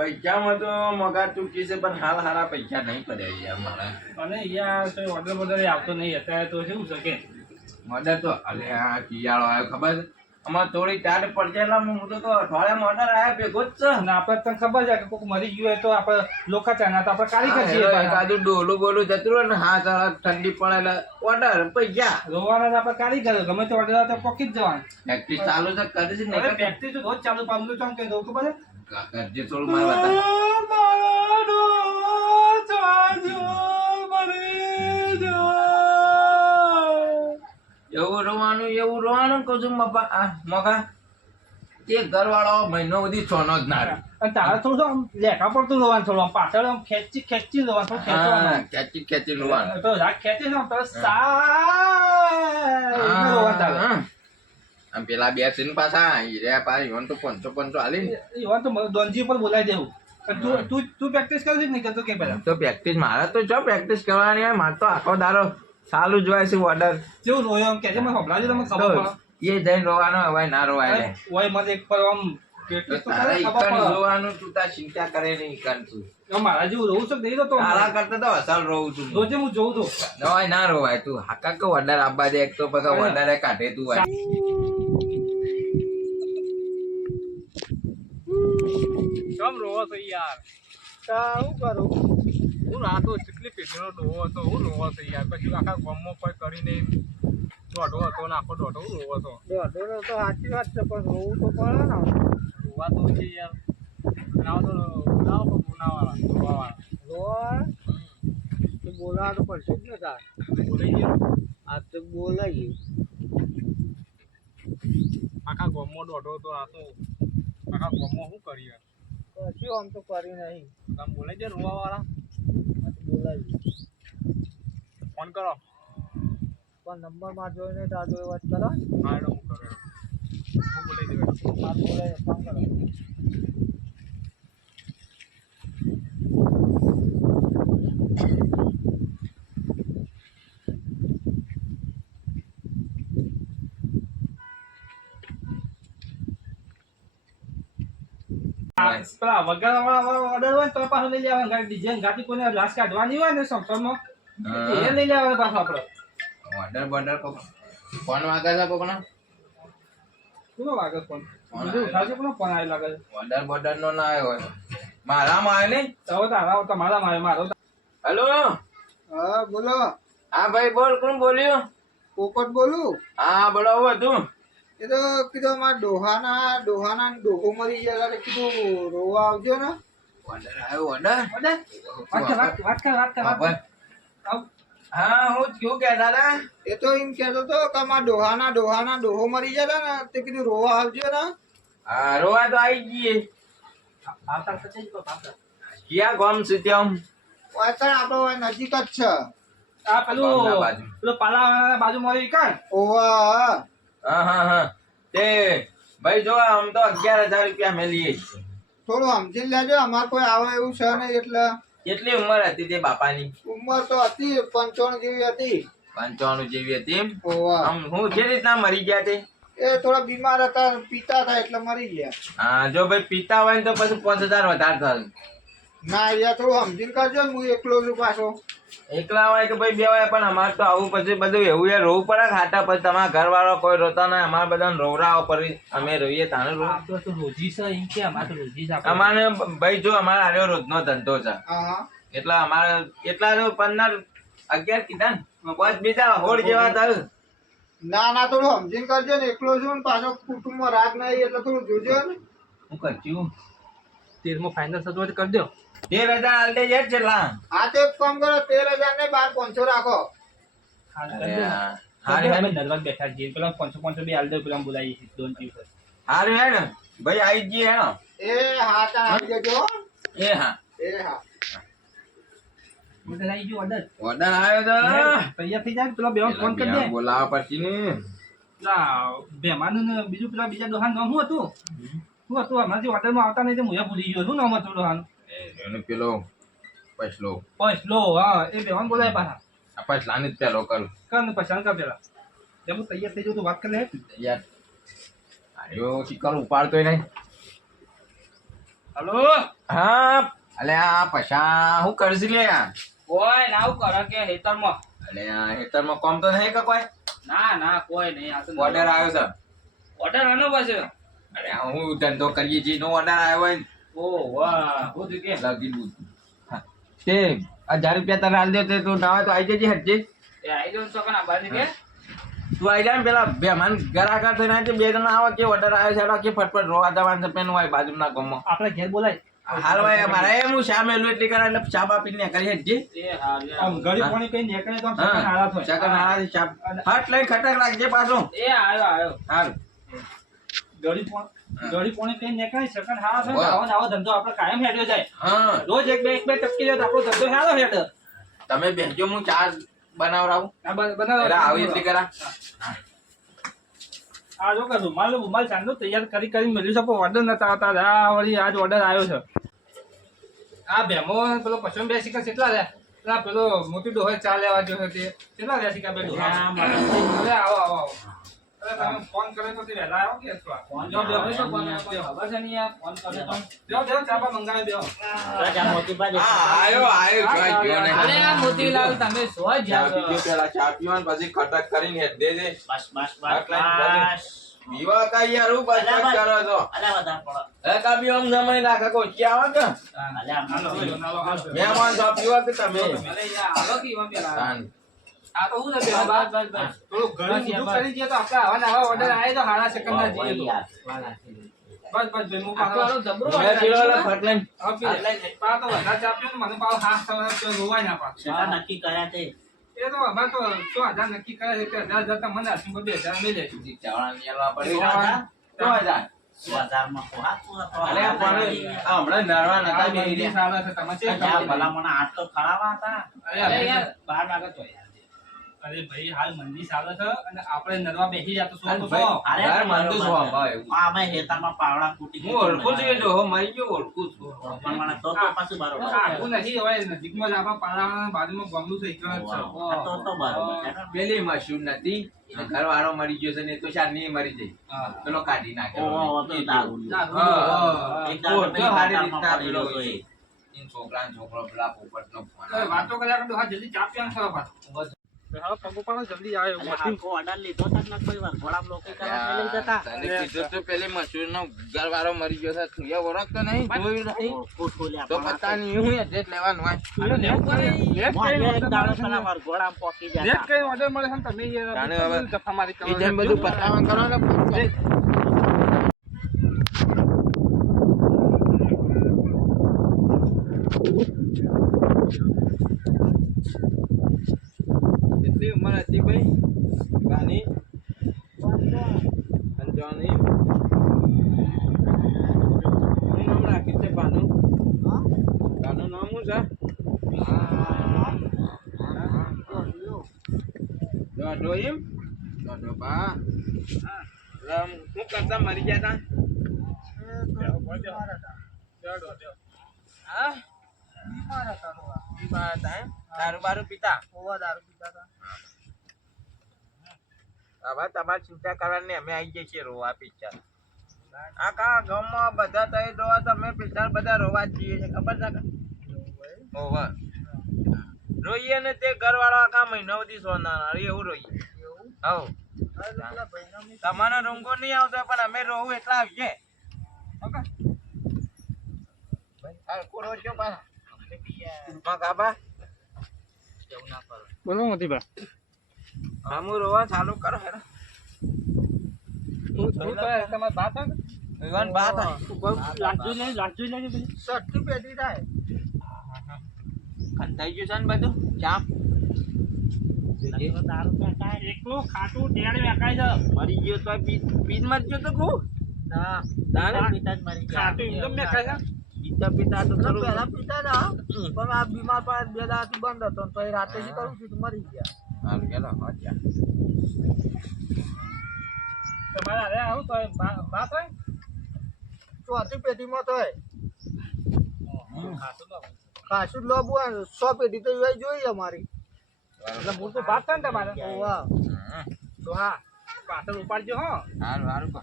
પૈસામાં તો મગા ચૂકી છે પણ હાલ હારા પૈસા નહીં પડ્યા યાર મારા. અને યાર ઓર્ડર બોર્ડર આવતો નહીં અત્યારે તો શું શકે? મર્ડર તો અરે આ શિયાળો આવ્યો ખબર? છે અમારે થોડી ચાટ પડશે એટલે હું તો કહું અઠવાડિયામાં આવ્યા ભેગો જ છે. ને આપણે તને ખબર છે કે કોઈક મરી ગયું હોય તો આપણે લોકા ચાના તો આપણે કાઢી કરીએ કાજુ ડોલું બોલું જતું હોય ને હા ચાલ ઠંડી પડે એટલે ઓર્ડર પૈસા. રોવાના તો કાઢી કારીગર ગમે તે ઓર્ડર તો પોકી જ જવાનું. ફેક્ટરી ચાલુ છે કરે છે ને હવે તો રોજ ચાલુ પામતું તો કે કહી દઉં ખબર છે? કરજે થોડું મારે એવું રોવાનું એવું રોવાનું કહું છું મપા આ મગા તે ઘરવાળો મહિનો સુધી સોનો જ ના. અને તારે થોડું આમ લેખા પડતું રોવાનું થોડું આમ પાછળ આમ ખેંચી ખેંચી રોવાનું થોડું ખેંચવાનું. ખેંચી ખેંચી રોવાનું. તો રાખ ખેંચી છે તો સા રોવાનું તારે. આમ પેલા બે સીન પાછા ઈ રહ્યા પાછા ઈવન તો પંચો પંચો હાલી ને. એવા તો દોનજી પર બોલાઈ દેવું. તું તું તું પ્રેક્ટિસ કરી નહીં? કરતો કે પેલા? તો પ્રેક્ટિસ મારે તો જો પ્રેક્ટિસ કરવાની હોય મારે તો આખો દારો સારું જોવાય હોય છે ઓર્ડર જેવું રોયો આમ કે છે મને સંભળાવજો તમને ખબર તો પડે. એ જઈને રોવાનો હવે ના રોવાય ઓય મને એક પર આમ તો પ્રેક્ટિસ તો તારે તું ચિંતા કરે નહીં ઈકણ તું. મારા જેવું રોવું છે નહીં તો મારા કરતા તો અસલ રોવું છું હું. રોજે હું જોઉં છું. નવાય ના રોવાય તું. હાકા કે ઓર્ડર આપવા દે એક તો પછી ઓર્ડર કાઢે તું કેમ રોવો છો યાર? શું કરું? હું રાતો કેટલી પેઢીનો ડોવો હતો હું રોવો છો યાર. પછી આખા ગામમાં કોઈ કરીને દોઢો હતો ને આખો દોઢો હું રોવો છો દોઢો તો સાચી વાત છે પણ રોવું તો પડે ને રોવા તો છે યાર. રાવ તો લાવો પણ બોલાવાળા રોવાવાળા. રોવા? તો બોલાવા તો પડશે જ ને તાર. બોલાઈ ગયો? આ તો બોલાઈ ગયું. આખા ગામમાં દોઢો હતો આ તો આખા ગામમાં શું કરીએ કશું આમ તો કરી નહીં. તમે બોલાઈ જાય રોવાવાળા. વાળા તો બોલાઈએ ફોન કરો. પણ નંબરમાં જોઈને તાર જોડે વાત કરો. હા એટલે હું કરો. હું બોલાઈ દેવા બોલાય ફોન કરો. પેલા વગર order હોય તો પાછો લઈ લેવાનો. ગાડી ડીઝલ ગાડી કોઈને લાશ કાઢવાની હોય ને સંસારમાં એ લઈ લેવાનું પાછો આપણે ઓર્ડર બોર્ડર ફોન વાગે છે કોકનો? શું વાગે ફોન? બીજું ઉઠાવજો પણ ફોન આવી લાગે ઓર્ડર બોર્ડર નો ના આવ્યો હોય. મારામાં આવે નહીં? તો તારા તમારા મારે મારો હેલો હા બોલો. હા ભાઈ બોલ કોણ બોલ્યું? પોપટ બોલું? હા બોલો હતું એ તો કીધું અમારા ડોહાના ડોહાના ડોહો મરી ગયા એટલે કીધું રોવા આવજો ને. ઓર્ડર આવ્યો ઓર્ડર ઓર્ડર વાત વાત વાત વાત હા. હા કયું કહેતા હતા એ તો એમ કહેતો હતો કે અમારા ડોહાના ડોહાના ડોહો મરી ગયા ને તે કીધું રોવા આવજો ને. હા રોવા તો આવી ગઈ આવતા જ ક્યાં ગામ વાસણ આપણો નજીક જ છે. આ પેલું બાજુ. પેલું પાલા બાજુ મળી કાન ઓવા હા હા હા. તે ભાઈ જો આમ તો અગિયાર હજાર રૂપિયા મેલીએ છીએ. થોડું સમજી લેજો અમાર કોઈ આવે એવું છે નહીં એટલે. કેટલી ઉંમર હતી તે બાપાની? ઉંમર તો હતી પંચાણું જેવી હતી. પંચાણું જેવી હતી આમ હું જે રીતના મરી ગયા તે? એ થોડા બીમાર હતા પીતા હતા એટલે મરી ગયા. હા જો ભાઈ પીતા હોય ને તો પછી પાંચ હજાર વધારે થાય ના યાર થોડું સમજીને કરજો ને હું એકલો છું પાછો. એકલા હોય કે ભાઈ બે હોય પણ અમારે તો આવું પછી બધું એવું યાર રોવું પડે ખાટા પછી તમારા ઘરવાળો કોઈ રોતા નહીં અમારે બધાને રોવરાવો પડી અમે રોઈએ તાને રો તો રોજી છે એમ કે અમારે રોજી જ અમારે ભાઈ જો અમારે આર્યો રોજનો ધંધો છે. એટલે અમારે એટલા પંદર અગિયાર કીધા ને બસ બીજા હોળ જેવા થાય. ના ના થોડું સમજીને કરજો ને એકલો છું ને પાછો કુટુંબમાં રાગ નહીં એટલે થોડું જોજો ને. હું કરજો. તેરમાં ફાઇનલ થતું હોય તો કરી દો. તેર હજાર હાલ દે છે છેલ્લા હા તો એક કામ કરો તેર હજાર ને બાર પાંચસો રાખો. હારે અમે નરવા બેઠા છીએ. પેલા પાંચસો પાંચસો બી હાલ દો પેલા બોલાવી છે દોન દિવસ હારે હે ને ભાઈ આવી જઈએ હે એ હા તા આવી જજો. એ હા. એ હા. ઓર્ડર આવી ગયો ઓર્ડર ઓર્ડર આવ્યો તો. તૈયાર થઈ જાય પેલા બેવાને ફોન કરી દે. પેલા પછી. ને બેમાનું ને બીજું પેલા બીજા દોહાન નામ શું હતું? શું હતું? ઓર્ડરમાં આવતા નહીં તો હું ભૂલી ગયો શું નામ હતું ડોહાનું. એનો પેલો પછલો. પછલો હા એ બેવાન બોલાય પાછા. આ પછલાની જ પેલો કરું. કર ને પૈસા કર પેલા. જેમ તૈયાર થઈ જાવ તો વાત કરી લે. યાર આર્યો શિકાર ઉપાડતોય નહીં. હલો? હા અલે આ પછા હું કરજ લે કોઈ ના હું કરે કે હેતરમાં. અલે હેતરમાં કોમ તો નહીં કે કોઈ? ના ના કોઈ નહીં આ તો ઓર્ડર આવ્યો છે. ઓર્ડર આનો પાછો. અરે હું ધંધો કરીએ છીએ નો ઓર્ડર આવ્યો હોય ઓ વાહ હું કે લગી બુદ્ધ. તે હજાર રૂપિયા તને આલ દે તે તું ના હોય તો આવી જજે હટજે એ આઈ જાઉં છો કના બાજુ કે તું આવી જાય પેલા બે ગરાગર થઈને આજે બે જણા આવે કે ઓર્ડર આવ્યો છે કે ફટફટ રોવા જવાનું છે હોય બાજુના ગામમાં. આપણે ઘેર બોલાય. હાલ ભાઈ મારે એમ હું શા મેલું એટલી કરા એટલે ચા બાપી ને કરી હટજે એ હા આમ ગળી પાણી કઈ નીકળે તો હા. હારા થાય. શકન હારાથી ચા. ફટ લઈને ખટક રાખજે પાછો. એ આવ્યો આવ્યો. હારું. ગળી ગળી પાણી કઈ નીકળે સગન હારા થાય આવો આવો ધંધો આપણે કાયમ હેડ્યો જાય. હા. રોજ એક બે એક બે ટપકી જાય આપણો ધંધો હારો હેડ તમે બેસજો હું ચા બનાવરાવું. આ બ- એટલે આવી એટલી કરા. આ જો કે રૂમાલ રૂમાલ ચાંદો તૈયાર કરી કરી મેળવી શકો. ઓર્ડર નતા આવતા. આ વળી આજ ઓર્ડર આવ્યો છે. આ ભેમો પેલો પશ્ચિમ બે સિક્કા કેટલા રહ્યા? પેલો મોટી ડોહે ચા લેવા જો તે. કેટલા રહ્યા સિક્કા બે ડોહા? આવો આવો આવો. ફોન કરે તો વહેલા આવો કે ફોન જો બેહો આવ્યો તો તો ફોન ખબર છે નહીં યાર ફોન કર્યો તો બેહો બેહો ચા બા મંગાવી બેહો. હા આયો આયો જોઈ ગયો ને. અરે આ મોતીલાલ તમે સો જાવ પીજો પેલા ચા પીવાનું પછી ખટક કરીને હેડ દેજે બસ બસ બસ પીવા કા યાર હું બસ બસ કરો છો. અલ્યા વધારે પડો એ કા બી આમ જમાઈ નાખે કોઈ કે આવે કે અલ્યા હાલો આમ હાલો હાલો મહેમાન છો પીવા કે તમે? અરે યાર આવો કે ઈમાં પેલા. તાન. આ તો હું નથી બસ બેહો બા બસ બસ. થોડું. કરી તો આપણે આવા ઓર્ડર આવે તો જઈએ. બસ બસ ભાઈ હું પાછો જબરો મેં પી તો વધારે ને મને હાથ રોવાય ના નક્કી કર્યા તે? એ તો અમારે તો સો હજાર નક્કી કરે છે કે હજાર હજાર તમને હાથમાં બે હજાર મેલે છે. ચાવડા પડે. હજાર? હજાર. તું હમણાં નરવા નતા અરે ભાઈ હાલ મંદી સારા છે અને આપણે નરવા બેસી જાય તો સો તો? સો. અરે ઘર માંદું છું બરોબર. આમાં એવું. આ અમે હેતામાં પાવડા કૂટી હું ઓળખું છું. એ ડોહો મરી ગયો ઓળખું છું. પણ મને તો તો પાછું બરોબર આખું નથી હવે નજીકમાં જ આપણા પાડાના બાજુમાં ગામડું છે એક છે. તો તો બરોબર પેલી મશહૂર નથી ઘર ઘરવાળો મરી ગયો છે ને તો નહીં મરી જઈ હા. પેલો કાઢી તો દારૂ એ. ઈ છોકરા છોકરો પેલા પોપટ નો વાતો કર્યા કરતો હા જલ્દી ચા પીવાનું તમે. બધું પતાવન કરો ને કેટલી ઉંમર હતી ભાઈ ગાની પંચાવન શું નામ રાખ્યું છે બાનું બાનું નામ શું છે દોઢો એમ દોઢો રમ શું કરતા મરી ગયા તા હા. બીમાર હતા કરવાની નહીં, અમે આવી જઈએ છીએ રોવા પિક્ચર આખા ગામમાં બધા તઈ રોવા તમે પિક્ચર બધા રોવા જઈએ છે ખબર છે રોઈએ ને તે ઘરવાળો આખા મહિના સુધી સોના એવું રોઈએ હવ તમારો રોંગો નહીં આવતો પણ અમે રોવું એટલા આવીએ બોલો મોતીભાઈ હા હું રોવા ચાલુ કરો કરે? તમારે વાત આવે? વિવાન લાજુ હે લાગતું નહીં, લાગતું નહીં પેલી. થઈ ગયું છે ને બધું? ચાપ એકલું ખાટું ટેડ વેકાય છે. મરી ગયો તો પીન મત ગયો તો કહું તારે? પીતા જ મરી ગયા. ખાટું એકદમ વેકાય છે. પીતા પીતા તો ખરું હાલ ગેલો હોત્યા તમારે હારે આવું તો બા- વાત હોય? ખાસું લોબુ સો પેઢી તો એવાય જોઈએ અમારી. એટલે તો વાત થાય ને તમારે. તો હા, પાછળ ઉપાડજો હો. હારું કહો.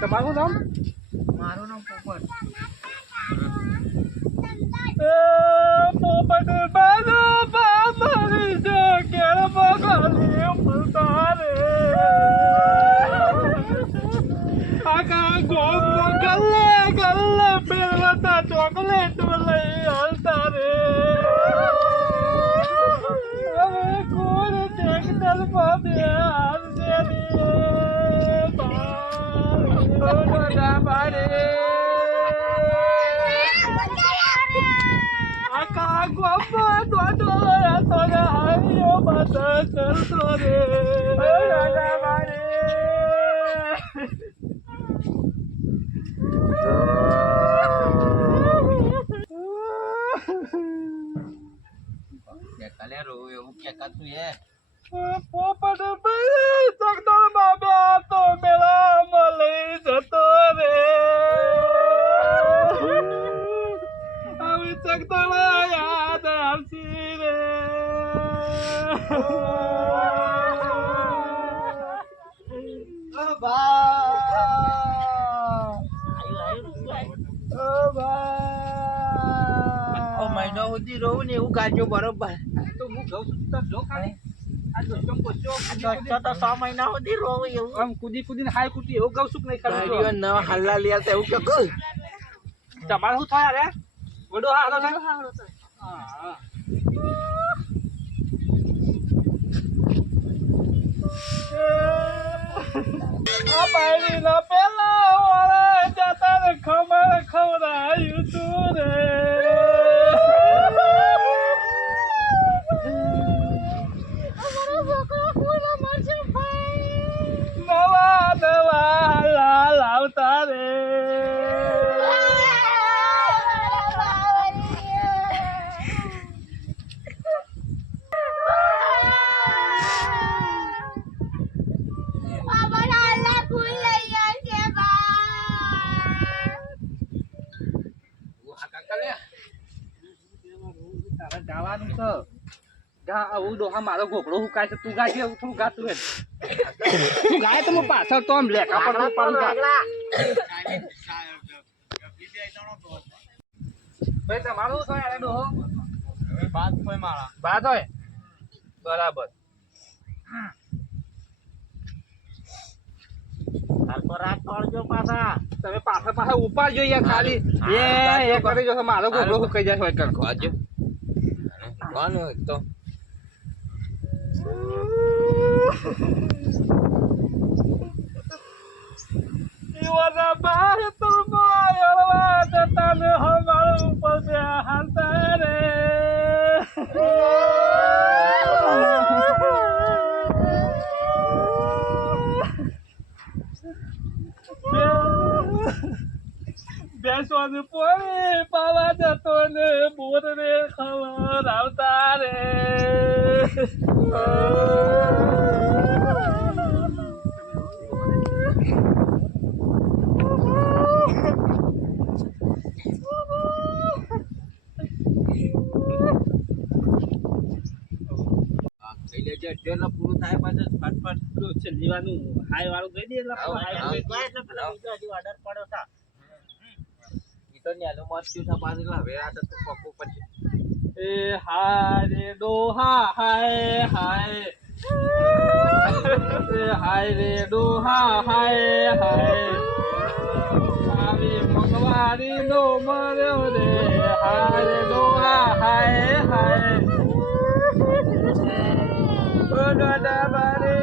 તમારું નામ? મારું નામ પોપટ પોપટ બાનો બામરી જો કેળ બગલી મળતા રે ગોમ ગલ્લે ગલ્લે પેરવતા ચોકલેટ લઈ હલતા રે હવે કોણ ટેકટલ પામે આવશે રે બાબા બારે આખા ગોમ દોડો તો હાયો મત કરતો રે દાદા બારે કે કાલે રો એવું કે કાતું હે પોપટ ભાઈ સગદળ બાબા તો મેળામાં લઈ જતો રે આવી સગદળ યાદ આવશી રે ઓ બા ઓ બા ઓ મહિનો સુધી રહું ને એવું ગાજો બરોબર. તો હું ઘઉં છું તો જો ખાલી. આ જો ચમ પોચો તો તો સો મહિના સુધી રોવું એવું આમ કૂદી કૂદીને હાય કૂદી એવું ઘઉં છું કે નહીં ખાલી જો. ગાડીઓ નવા હલ્લા લઈ આવતા એવું કે કહું તમારે શું થાય રે વડો હારો છે હા હા. આ બાયડીના પેલા વાળા જતા ને ખબર ખવડાયું તું રે નવા નવા લાલ આવતા રે તારે ગાવાનું છે ગા આવું ડોહા મારો ગોખડો હુકાય છે તું ગાય છે થોડું ગાતું હે તું ગાય તો પાછળ તો આમ લેખા પર પાડું ભાઈ તમારું શું યાર ડોહો? બાદ કોઈ મારા. બાદ હોય? બરાબર. પાછા. તમે પાછળ પાછળ ઉપાડજો યાર ખાલી. એ એ કરી જો મારો ગોખડો હુકાઈ જાય હોય કરકો ગાજો કોણ હોય તો. યુવાના બાર તો માયળવા જતા ને હમારા ઉપર બે હાલતા રે બેસવાનું પોણી પાવા જતો ને બોર રે ખબર આવતા રે કઈ પૂરું થાય પાછું ફટફટ છે વારનું હાય વાળું કહી દે એટલે હાય. એટલે પેલા order પડ્યો તા. ઈ તો ન્યાનું મત થયું છે, પાછું એટલે હવે આ તો પકવું પડશે. એ હાય રે ડોહા, હાય હાય. હાય રે ડોહા, હાય હાય. આવી મંગવારી નો મર્યો રે. હાય રે ડોહા, હાય હાય. દાદા બારે.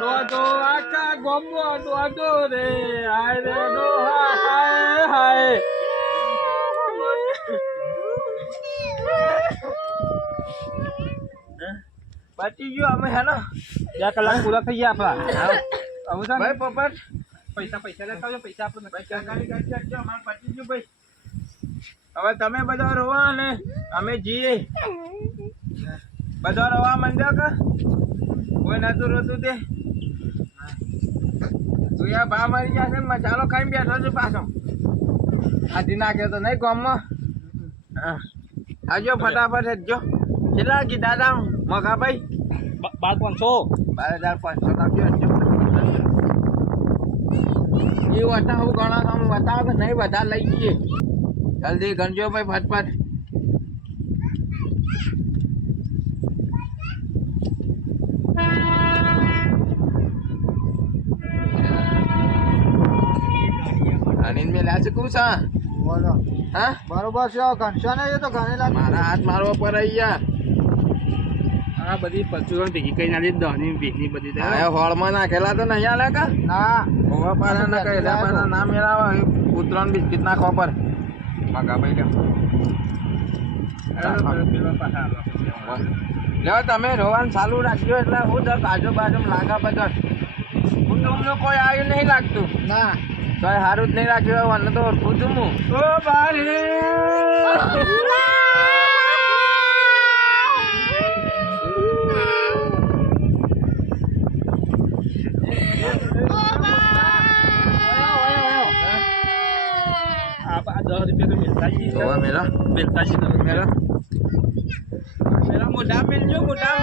દોડો આખા ગોમો દોડો રે. હાય રે ડોહા બચી ગયો અમે હે ને બે કલાક પૂરા થઈ ગયા આપણા. આવું? ભાઈ પોપટ. પૈસા પૈસા લેતા આવજો પૈસા આપણને ભાઈ કાકાની ગાડી રાખજો અમારે પતી ગયું ભાઈ. હવે તમે બધા રોવા અને અમે જઈએ. બધા રોવા માંડ્યા કે? કોઈ નતું રોતું તે? તું યાર ભા મારી ગયા છે ને મસાલો ખાઈને બેઠો છું પાછો. આધી નાખ્યો તો નહીં ગામમાં. હા. આવજો ફટાફટ હેડજો કેટલા કીધા હતા મગાભાઈ? બ- બાર પાંચસો. બાર હજાર પાંચસો આપજો એ બતાવું ઘણા કામ બતાવો કે નહીં બધા લઈ જઈએ જલ્દી ગણજો ભાઈ ફટફટ અનિલ મેં લ્યા છે કું છે? બોલો. હા? બરોબર છે ઘનશો ને એ તો ઘણી લાગે. મારા હાથ મારવા પર આવી ગયા. આ બધી પરચુરણ ભેગી કઈ આજે દહની ભેગની બધી આ હોળમાં નાખેલા તો નહીં આલે કા? ના હોવા પાડા ના કહેલા પાડા ના મેળાવા. ઉતરણ કૂતરાને બિસ્કિટ નાખવા પર. મગા ભાઈ લ્યો. લ્યો તમે રોવાનું ચાલુ રાખ્યો એટલે હું તો આજુબાજુ લાગા બધા. કુટુંબનું કોઈ આવ્યું નહીં લાગતું. ના. તો સારું જ નહીં રાખ્યું હોય મને તો ઓળખું છું હું. ઓ આ આ દસ રૂપિયા તો મિલતા જ નહીં. ઓવા મેલા મિલતા જ નહીં. મેલા પેલા મોઢા મેલજો મોઢા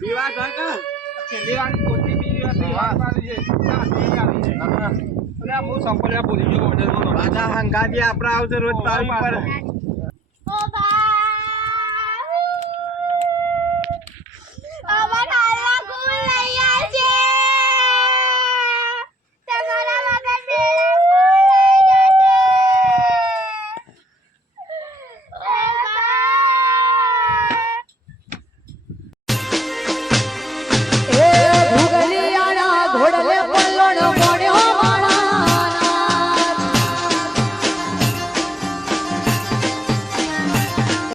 પીવા જાય કે છેલ્લી વાળી કોથળી બી હતી, હા. વાળી છે. ના, તે આવી જાય. અરે આ બહુ સંપલ આ ભૂલી ગયો ઓર્ડરમાં પાછા હંગાજી આપણા આવશે રોજ પાવી પર